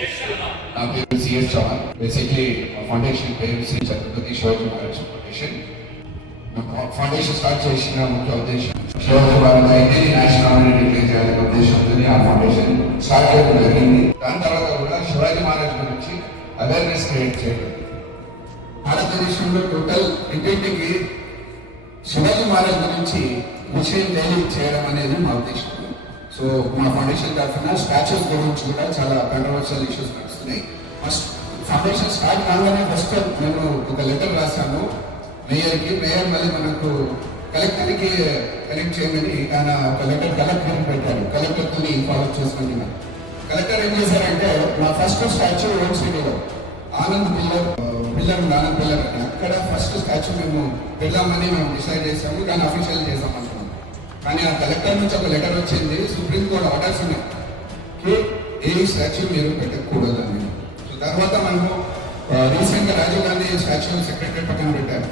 నా పేరు సిఎస్ Chauhan. Basically foundation పేరు Shri Chhatrapati Shivaji Maharaj foundation. Foundation start చేసిన ముఖ్య ఉద్దేశం శివాజీ మహారాజ్ అయితే నేషనల్ హానర్ డిక్లేర్ చేయాలనే ఉద్దేశంతో ఆ ఫౌండేషన్ స్టార్ట్ చేయడం జరిగింది. దాని తర్వాత కూడా శివాజీ మహారాజ్ గురించి అవేర్నెస్ క్రియేట్ చేయడం. భారతదేశంలో టోటల్ ఇంటింటికి శివాజీ మహారాజ్ గురించి విషయం తెలియచేయడం అనేది మా ఉద్దేశం. సో మా ఫౌండేషన్ తరఫున స్టాచ్యూస్ గురించి కూడా చాలా కంట్రవర్షియల్ ఇష్యూస్ నడుస్తున్నాయి. ఫౌండేషన్ స్టార్ట్ కాగానే ఫస్ట్ నేను ఒక లెటర్ రాశాను మేయర్కి. మేయర్ మళ్ళీ మనకు కలెక్టర్కి కనెక్ట్ చేయమని ఆయన ఒక లెటర్ కలెక్టర్కి పెట్టారు. కలెక్టర్తో ఫాలో చేసుకుంటున్నాను. కలెక్టర్ ఏం చేశారంటే మా ఫస్ట్ స్టాచ్యూ ఓల్డ్ సిటీలో ఆనంద్ పిల్లర్ ఆనంద్ పిల్లర్ అని అక్కడ ఫస్ట్ స్టాచ్యూ మేము పెడదామని మేము డిసైడ్ చేసాము. కానీ అఫీషియల్ చేసాం అనుకున్నాం. కానీ ఆ కలెక్టర్ నుంచి ఒక లెటర్ వచ్చింది, సుప్రీంకోర్టు ఆర్డర్స్ ఉన్నాయి ఏ స్టాచ్యూ మీరు పెట్టకూడదని. సో తర్వాత మనము రీసెంట్గా రాజీవ్ గాంధీ స్టాచ్యూ సెక్రటరీ పక్కన పెట్టారు.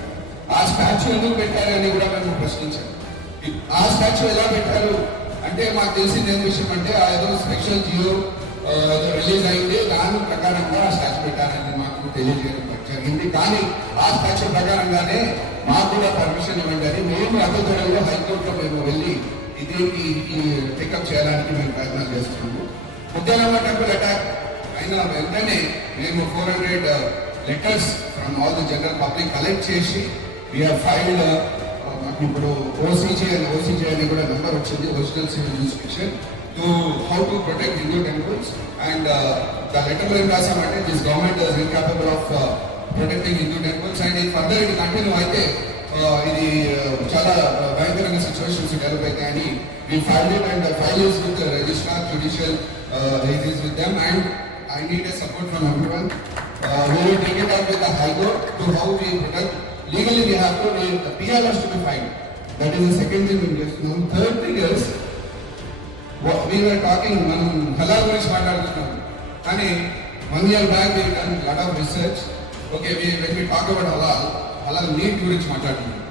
ఆ స్టాచ్యూ ఎందుకు పెట్టారని కూడా మేము ప్రశ్నించాము. ఆ స్టాచ్యూ ఎలా పెట్టారు అంటే మాకు తెలిసింది ఏం విషయం అంటే ఏదో స్పెషల్ జియో ఏదో రిలీజ్ అయింది, దాని ప్రకారంగా ఆ స్టాచ్యూ పెట్టారని మాకు తెలియజేయడం జరిగింది. కానీ ఆ స్టాచ్యూ ప్రకారంగానే మాకు కూడా పర్మిషన్ ఇవ్వండి అని మేము అడ్డదొరలో హైకోర్టులో మేము వెళ్ళి దీనికి పికప్ చేయడానికి మేము ప్రయత్నాలు చేస్తున్నాము. ముత్యాలమ్మ టెంపుల్ అటాక్ అయిన వెంటనే మేము 400 letters from all the general public collect చేసి వీఆర్ ఫైల్డ్. మాకు ఇప్పుడు ఓసీజే అని కూడా నెంబర్ వచ్చింది, original civil inspection to how to protect Hindu temples. And the లెటర్లో ఏం రాసామంటే this government is incapable of protecting Hindu temples and ఇది ఫర్దర్ ఇది కంటిన్యూ అయితే ఇది చాలా భయంకరంగా సిచ్యువేషన్స్ డెవలప్ అవుతాయని we filed it and file is with registrar judicial is with them and I need a support from everyone. We will take it up with the High Court to how we protect. Legally we have to, the PR has to be filed. That is the second thing we just know. Third thing is, what we were talking, మనం halal గురించి మాట్లాడుతున్నాం. కానీ 1 year back we done a lot of research. Okay, when we talk about halal meat గురించి మాట్లాడుతున్నాం.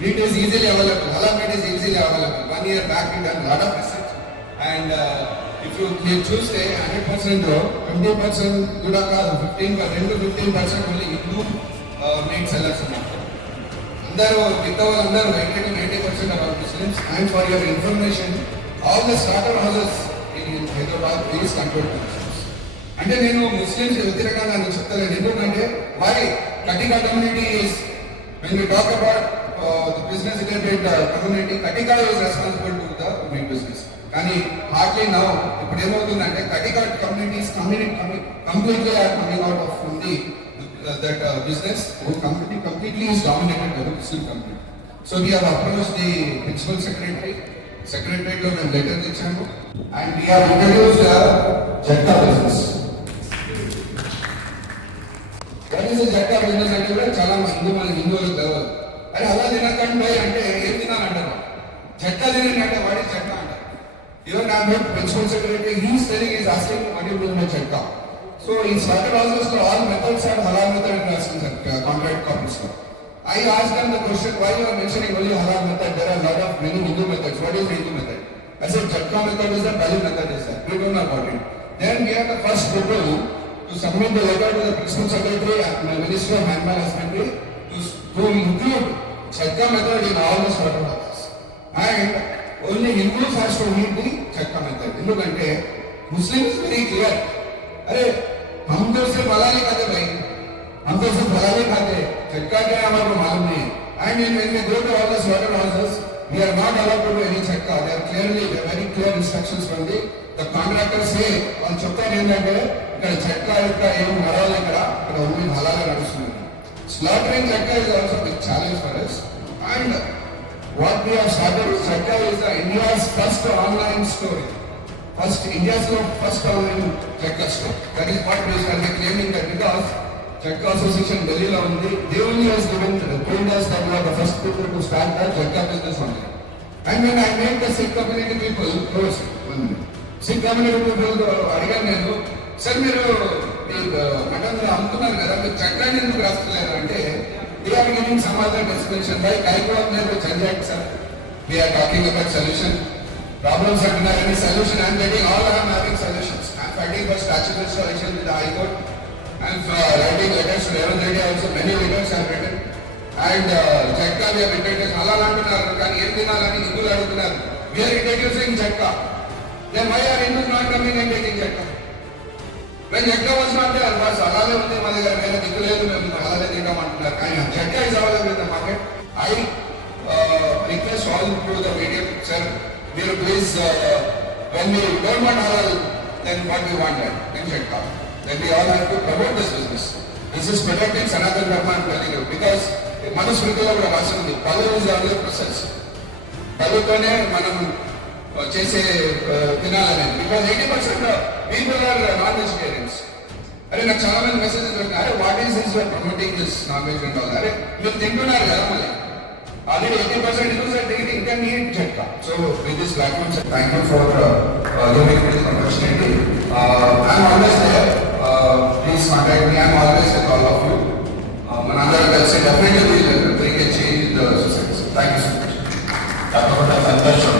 Meat is easily available. Halal meat is easily available. 1 year back we done a lot of research and if you చూస్తే 100% 20% కూడా కాదు, 15% ఓన్లీ Hindu meet sellers ఉన్నారు. అందరూ మిగతా వాళ్ళందరూ 90% are Muslims. And for your information all the slaughter houses in Hyderabad please control. అంటే నేను Muslims వ్యతిరేకంగా నేను చెప్తలేను. ఎందుకంటే వారి Katika community is when we talk about the business related community, Katika is responsible to the meat business. కానీ హార్డ్లీ నౌ ఇప్పుడు ఏమవుతుందంటే Katika communities completely are coming out of from the that business. Company completely is dominated by the Muslim company. So we have approach the principal సెక్రటరీలో మేము letter ఇచ్చాము and we have introduced jhatka business. Jhatka business అంటే కూడా చాలా హిందువులకు తెలవదు. అది అలా తినకండి అంటే ఏం తినాలంటారు, జట్కా తినండి అంటే వాడి జట్కా అంటారు. Even I met principal secretary, he is telling, he is asking what you do in Chakka. So in started also all methods are halal method in asking contract copies. I asked them the question, why you are mentioning only halal method? There are a lot of many Hindu methods. What is Hindu method? I said Chakka method is the Bali method is that. We don't know about it. Then we are the first people to submit the letter to the principal secretary and the Ministry of Animal Husbandry to include Chakka method in all the starter houses. And only Hindus has to meet the Chakka method. ఎందుకంటే Muslims very clear. अरे हम तो सिर्फ halal ही खाते भाई, हम तो सिर्फ halal ही खाते, Chakka क्या है हमारे को मालूम नहीं है. And when we go to all the slaughter houses, we are not allowed to do any Chakka. There are clearly very clear instructions from the contractor say వాళ్ళు చెప్తారు ఏంటంటే ఇక్కడ Chakka యొక్క ఏం నడవాలి, ఇక్కడ ఓన్లీ halal నడుస్తుంది. Slaughtering Chakka is also a big challenge for us. And what we have started with Chakka is India's first online story. India's first online Chakka store. That is what we are claiming that because Chakka Association Delhi lo undi, they only has given told us that we are the first people to start the Chakka business online. And when I met the Sikh community people, Sikh community people అడిగాను నేను, సార్ మీరు మటన్ అమ్ముతున్నారు కదా, మీరు చక్రాన్ని ఎందుకు రాస్తలేరు అంటే we are giving some other explanation like I go up there to Chanjak sir. We are talking about solution. Problems are not any solution. I am getting all I am having solutions. I am fighting for statute restoration with the High Court. And writing letters to Revanth Reddy also, many letters have written. And Jhatka we have introduced, halal antunnaru, కానీ ఏం తినాలని హిందువులు అడుగుతున్నారు. We are introducing Jhatka. Then why are Hindus not coming and taking Jhatka? When Jhatka was not there, was halal ఉంది మా దగ్గర, వేరే దిక్కు లేదు, మేము halal తింటామంటున్నారు. కానీ Jhatka is available in the market. I request all through the media, sir, మీరు please, when we don't want halal, then what we want that? In Jhatka. Then we all have to promote this business. This is protecting Sanatana Dharma, I'm telling you, because మనుస్మృతిలో కూడా రాసి ఉంది, పలు is the only process. పలుతోనే మనం చేసే తినాలనేది. Because 80% people are non vegetarians. అరే నాకు చాలా మంది మెసేజెస్ పెట్టినారు, what is this promoting this non veg and all. అరే మీరు తింటున్నారు కదా, మళ్ళీ already 80% use are taking can eat Jhatka. So with this platform sir, thank you for giving this opportunity. I'm always there, please contact me, I'm always with all of you. మనందరం కలిసి definitely will bring a change in the society. Thank you so much. తప్పకుండా సంతోషం.